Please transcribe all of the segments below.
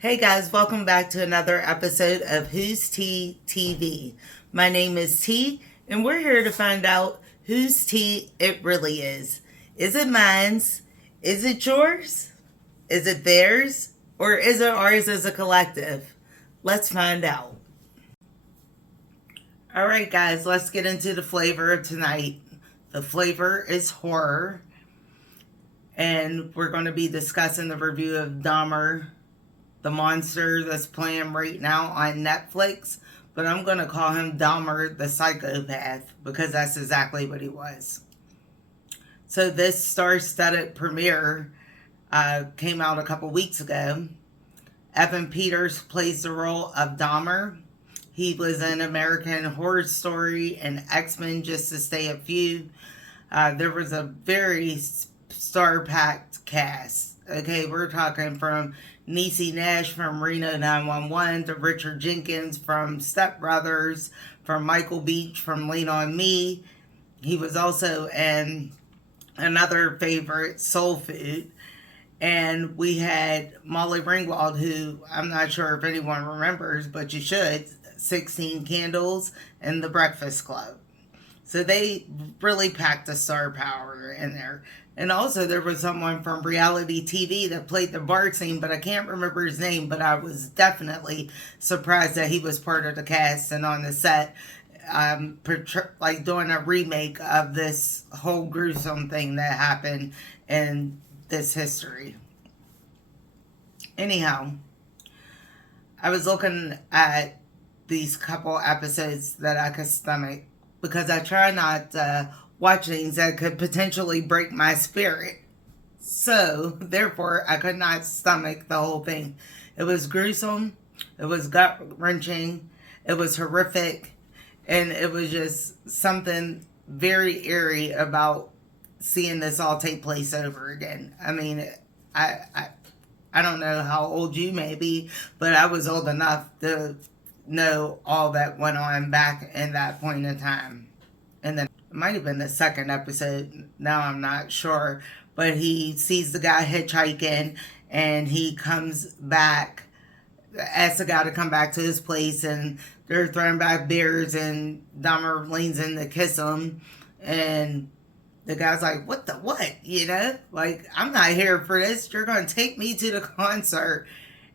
Hey guys, welcome back to another episode of Who's Tea TV. My name is T, and we're here to find out whose tea it really is. Is it mine's? Is it yours? Is it theirs? Or is it ours as a collective? Let's find out. Alright, guys, let's get into the flavor of tonight. The flavor is horror, and we're going to be discussing the review of Dahmer, the monster that's playing right now on Netflix, but I'm going to call him Dahmer the psychopath because that's exactly what he was. So this star-studded premiere came out a couple weeks ago. Evan Peters plays the role of Dahmer. He was in American Horror Story and X-Men, just to stay a few. There was a very star-packed cast. Okay, we're talking from Niecy Nash from Reno 911 to Richard Jenkins from Step Brothers, from Michael Beach from Lean On Me. He was also in another favorite, Soul Food. And we had Molly Ringwald, who I'm not sure if anyone remembers, but you should, 16 Candles and The Breakfast Club. So they really packed the star power in there. And also there was someone from reality TV that played the bar scene, but I can't remember his name, but I was definitely surprised that he was part of the cast and on the set, like doing a remake of this whole gruesome thing that happened in this history. Anyhow, I was looking at these couple episodes that I could stomach because I try not to watch things that could potentially break my spirit. So, therefore, I could not stomach the whole thing. It was gruesome, it was gut-wrenching, it was horrific, and it was just something very eerie about seeing this all take place over again. I mean, I don't know how old you may be, but I was old enough to know all that went on back in that point in time. And then it might have been the second episode, now I'm not sure, but he sees the guy hitchhiking and he comes back, asks the guy to come back to his place, and they're throwing back beers and Dahmer leans in to kiss him, and the guy's like, what the what? You know? Like, I'm not here for this. You're going to take me to the concert.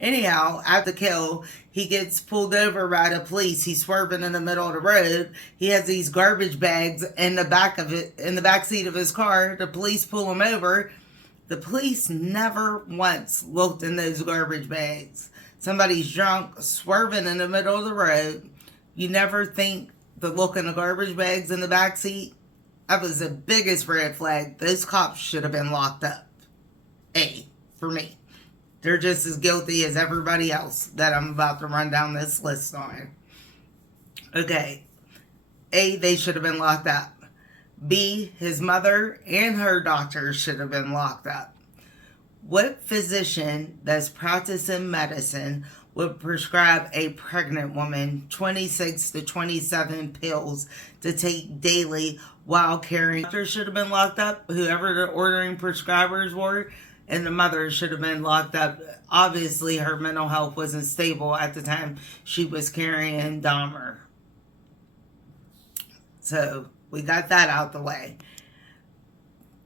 Anyhow, after the kill, he gets pulled over by the police. He's swerving in the middle of the road. He has these garbage bags in the back of it, in the back seat of his car. The police pull him over. The police never once looked in those garbage bags. Somebody's drunk, swerving in the middle of the road. You never think to look in the garbage bags in the back seat. That was the biggest red flag. Those cops should have been locked up. For me. They're just as guilty as everybody else that I'm about to run down this list on. Okay. They should have been locked up. B, his mother and her doctor should have been locked up. What physician that's practicing medicine would prescribe a pregnant woman 26 to 27 pills to take daily while carrying? Doctor should have been locked up, whoever the ordering prescribers were, and the mother should have been locked up. Obviously, her mental health wasn't stable at the time she was carrying Dahmer. So, we got that out the way.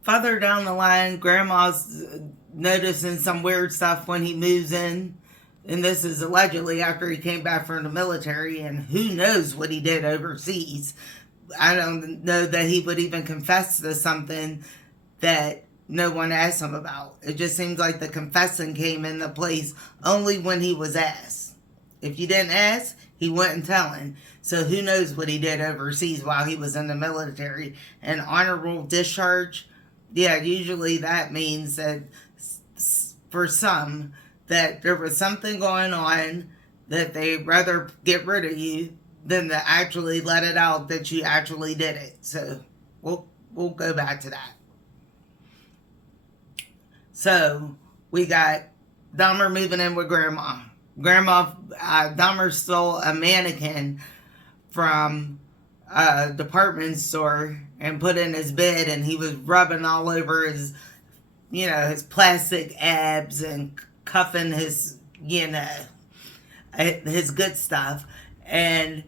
Further down the line, Grandma's noticing some weird stuff when he moves in. And this is allegedly after he came back from the military, and who knows what he did overseas. I don't know that he would even confess to something that no one asked him about. It just seems like the confessing came into place only when he was asked. If you didn't ask, he wasn't telling. So who knows what he did overseas while he was in the military. An honorable discharge, yeah, usually that means that for some, that there was something going on that they'd rather get rid of you than to actually let it out that you actually did it. So we'll go back to that. So we got Dahmer moving in with Grandma. Dahmer stole a mannequin from a department store and put in his bed, and he was rubbing all over his, his plastic abs and cuffing his you know, his good stuff. And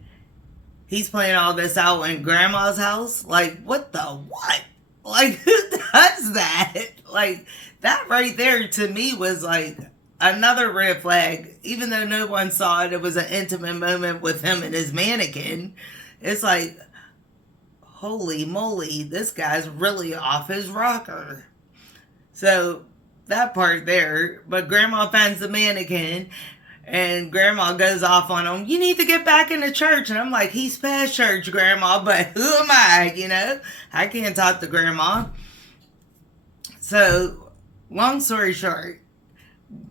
he's playing all this out in grandma's house. Like, what the what? Like, who does that? Like, that right there to me was like another red flag. Even though no one saw it, it was an intimate moment with him and his mannequin. It's like, holy moly, this guy's really off his rocker. So that part there. But grandma finds the mannequin and grandma goes off on him. You need to get back into church. And I'm like, he's past church, grandma, but who am I? You know, I can't talk to grandma. So, long story short,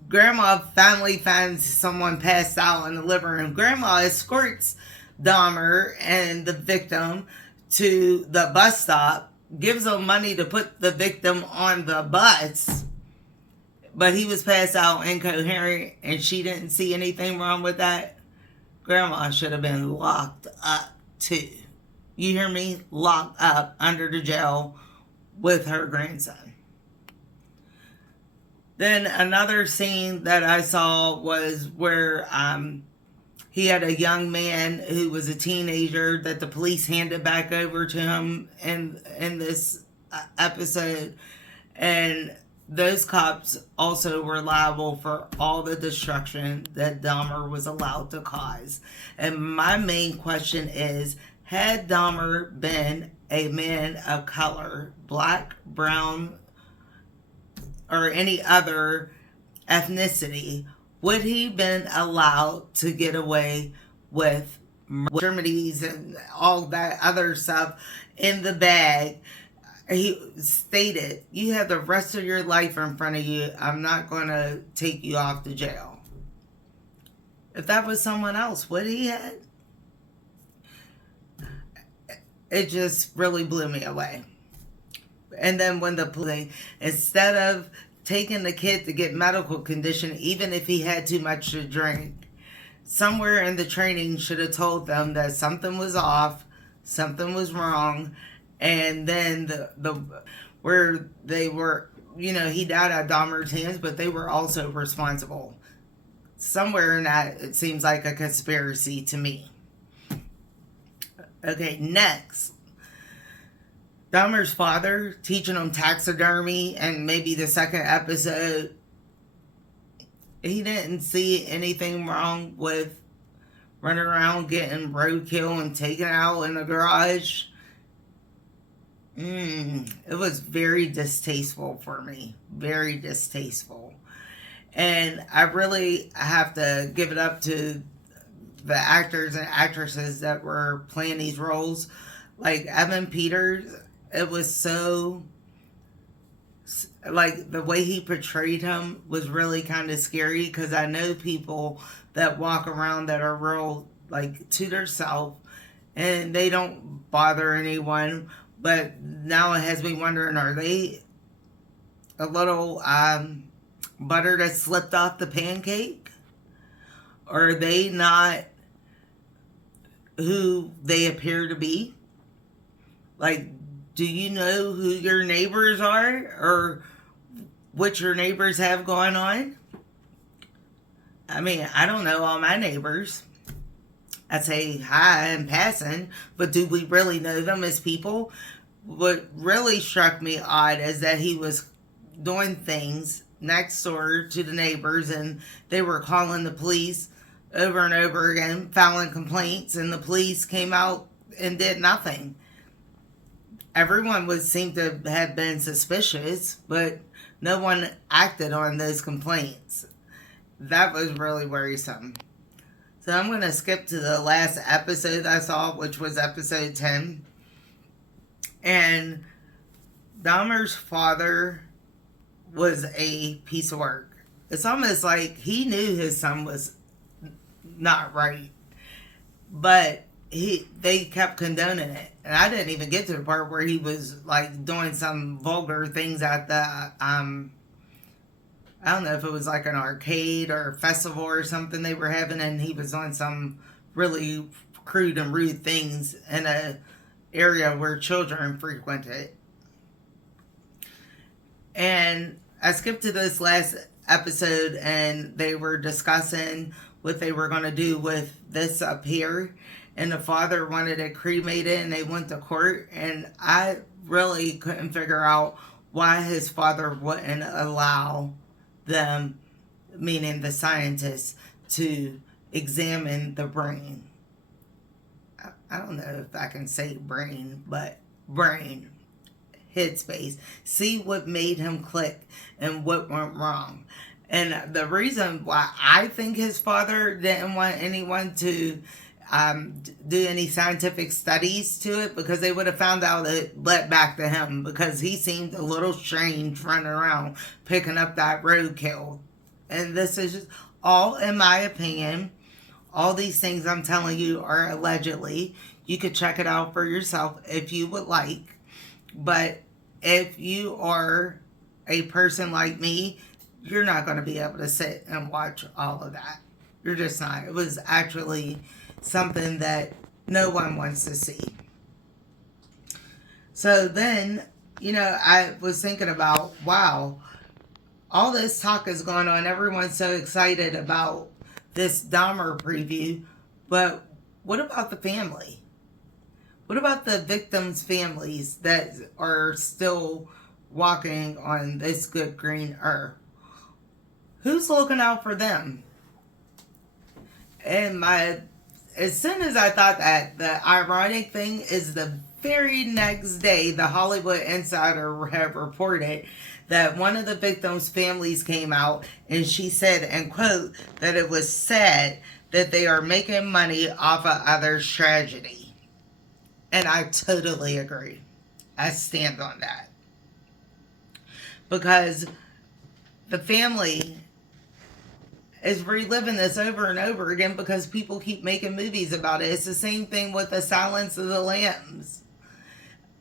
grandma finally finds someone passed out in the living room. Grandma escorts Dahmer and the victim to the bus stop, gives them money to put the victim on the bus. But he was passed out incoherent and she didn't see anything wrong with that. Grandma should have been locked up too. You hear me? Locked up under the jail with her grandson. Then another scene that I saw was where he had a young man who was a teenager that the police handed back over to him in this episode. And those cops also were liable for all the destruction that Dahmer was allowed to cause. And my main question is, had Dahmer been a man of color, black, brown, or any other ethnicity, would he been allowed to get away with extremities and all that other stuff in the bag? He stated, you have the rest of your life in front of you. I'm not going to take you off to jail. If that was someone else, would he have? It just really blew me away. And then when the police, instead of taking the kid to get medical condition, even if he had too much to drink, somewhere in the training should have told them that something was off, something was wrong. And then where they were, you know, he died at Dahmer's hands, but they were also responsible. Somewhere in that, it seems like a conspiracy to me. Okay, next. Dahmer's father teaching him taxidermy, and maybe the second episode, he didn't see anything wrong with running around getting roadkill and taken out in the garage. It was very distasteful for me. Very distasteful. And I really have to give it up to the actors and actresses that were playing these roles. Like Evan Peters, it was so, like, the way he portrayed him was really kind of scary, because I know people that walk around that are real, like, to themselves, and they don't bother anyone. But now it has me wondering, are they a little butter that slipped off the pancake? Or are they not who they appear to be? Like, do you know who your neighbors are? Or what your neighbors have going on? I mean, I don't know all my neighbors. I say hi in passing, but do we really know them as people? What really struck me odd is that he was doing things next door to the neighbors, and they were calling the police over and over again, filing complaints, and the police came out and did nothing. Everyone would seem to have been suspicious, but no one acted on those complaints. That was really worrisome. So I'm going to skip to the last episode I saw, which was episode 10. And Dahmer's father was a piece of work. It's almost like he knew his son was not right, but they kept condoning it. And I didn't even get to the part where he was like doing some vulgar things at the I don't know if it was like an arcade or a festival or something they were having, and he was on some really crude and rude things in a area where children frequented. And I skipped to this last episode, and they were discussing what they were going to do with this up here, and the father wanted it cremated, and they went to court, and I really couldn't figure out why his father wouldn't allow them, meaning the scientists, to examine the brain. I don't know if I can say brain, but brain, headspace, see what made him click and what went wrong. And the reason why I think his father didn't want anyone to do any scientific studies to it, because they would have found out it led back to him, because he seemed a little strange running around picking up that roadkill. And this is just all in my opinion. All these things I'm telling you are allegedly. You could check it out for yourself if you would like. But if you are a person like me, you're not going to be able to sit and watch all of that. You're just not. It was actually something that no one wants to see. So then, I was thinking about, wow, all this talk is going on. Everyone's so excited about this Dahmer preview. But what about the family? What about the victims' families that are still walking on this good green earth? Who's looking out for them? And as soon as I thought that, the ironic thing is the very next day, the Hollywood Insider had reported that one of the victims' families came out and she said, and quote, that it was sad that they are making money off of others' tragedy. And I totally agree. I stand on that. Because the family is reliving this over and over again because people keep making movies about it. It's the same thing with The Silence of the Lambs.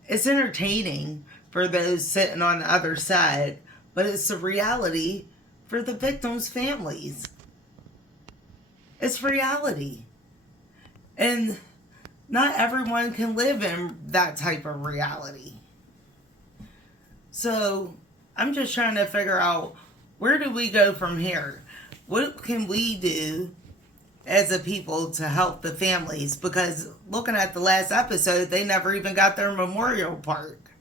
It's entertaining for those sitting on the other side, but it's the reality for the victims' families. It's reality. And not everyone can live in that type of reality. So I'm just trying to figure out, where do we go from here? What can we do as a people to help the families? Because looking at the last episode, they never even got their memorial park.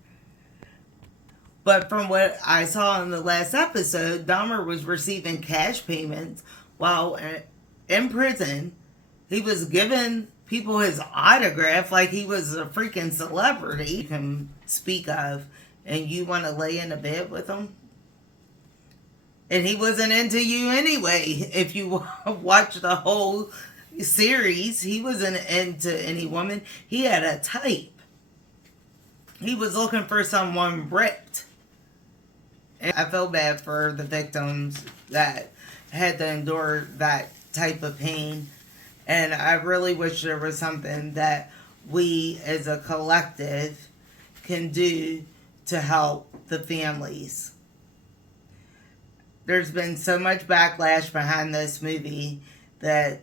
But from what I saw in the last episode, Dahmer was receiving cash payments while in prison. He was giving people his autograph like he was a freaking celebrity you can speak of, and you want to lay in a bed with him? And he wasn't into you anyway. If you watch the whole series, he wasn't into any woman. He had a type. He was looking for someone ripped. And I feel bad for the victims that had to endure that type of pain. And I really wish there was something that we as a collective can do to help the families. There's been so much backlash behind this movie that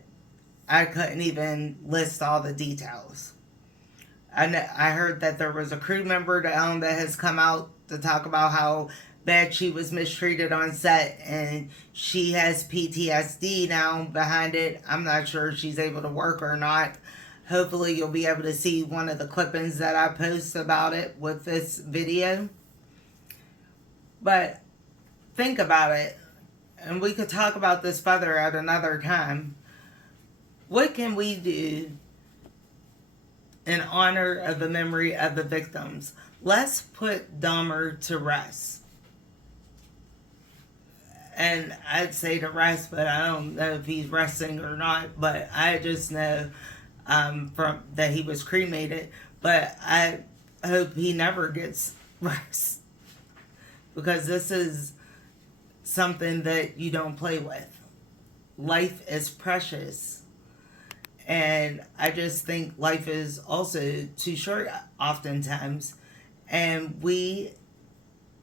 I couldn't even list all the details. I heard that there was a crew member that has come out to talk about how bad she was mistreated on set, and she has PTSD now behind it. I'm not sure if she's able to work or not. Hopefully you'll be able to see one of the clippings that I post about it with this video. But think about it, and we could talk about this further at another time. What can we do in honor of the memory of the victims? Let's put Dahmer to rest. And I'd say to rest, but I don't know if he's resting or not. But I just know from that he was cremated. But I hope he never gets rest, because this is something that you don't play with. Life is precious. And I just think life is also too short oftentimes. And we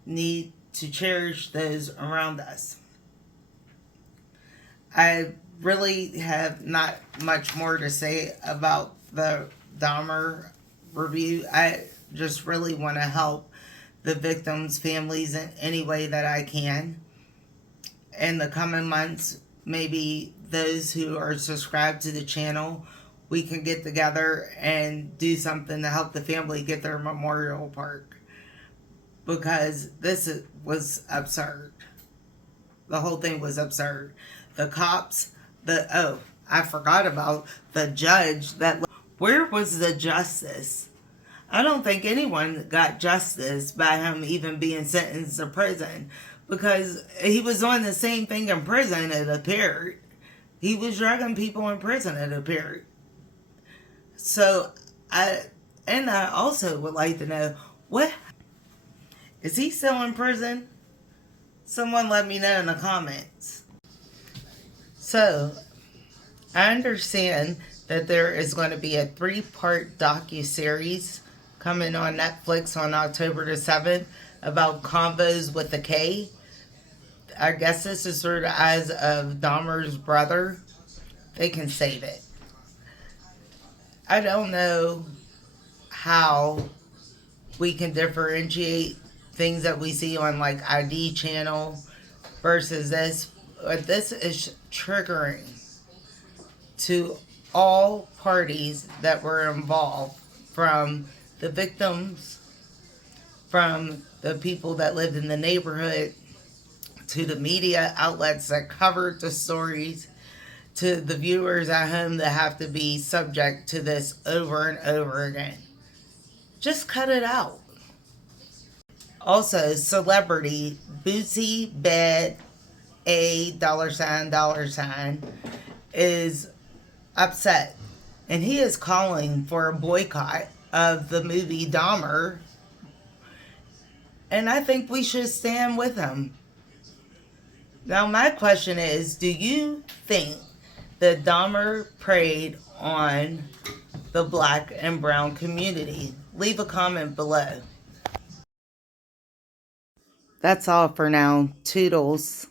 need to cherish those around us. I really have not much more to say about the Dahmer review. I just really want to help the victims' families in any way that I can. in the coming months, maybe those who are subscribed to the channel, we can get together and do something to help the family get their memorial park. Because was absurd. The whole thing was absurd. The cops, I forgot about the judge that. Where was the justice? I don't think anyone got justice by him even being sentenced to prison, because he was doing the same thing in prison, it appeared. He was drugging people in prison, it appeared. So, I also would like to know, what is he still in prison? Someone let me know in the comments. So, I understand that there is going to be a 3-part docu-series coming on Netflix on October the 7th about Convos with a K. I guess this is through the eyes of Dahmer's brother. They can save it. I don't know how we can differentiate things that we see on like ID channel versus this, but this is triggering to all parties that were involved, from the victims, from the people that lived in the neighborhood, to the media outlets that covered the stories, to the viewers at home that have to be subject to this over and over again. Just cut it out. Also, celebrity Boosie Bad A $$ is upset, and he is calling for a boycott of the movie Dahmer, and I think we should stand with him. Now, my question is, do you think that Dahmer preyed on the black and brown community? Leave a comment below. That's all for now. Toodles.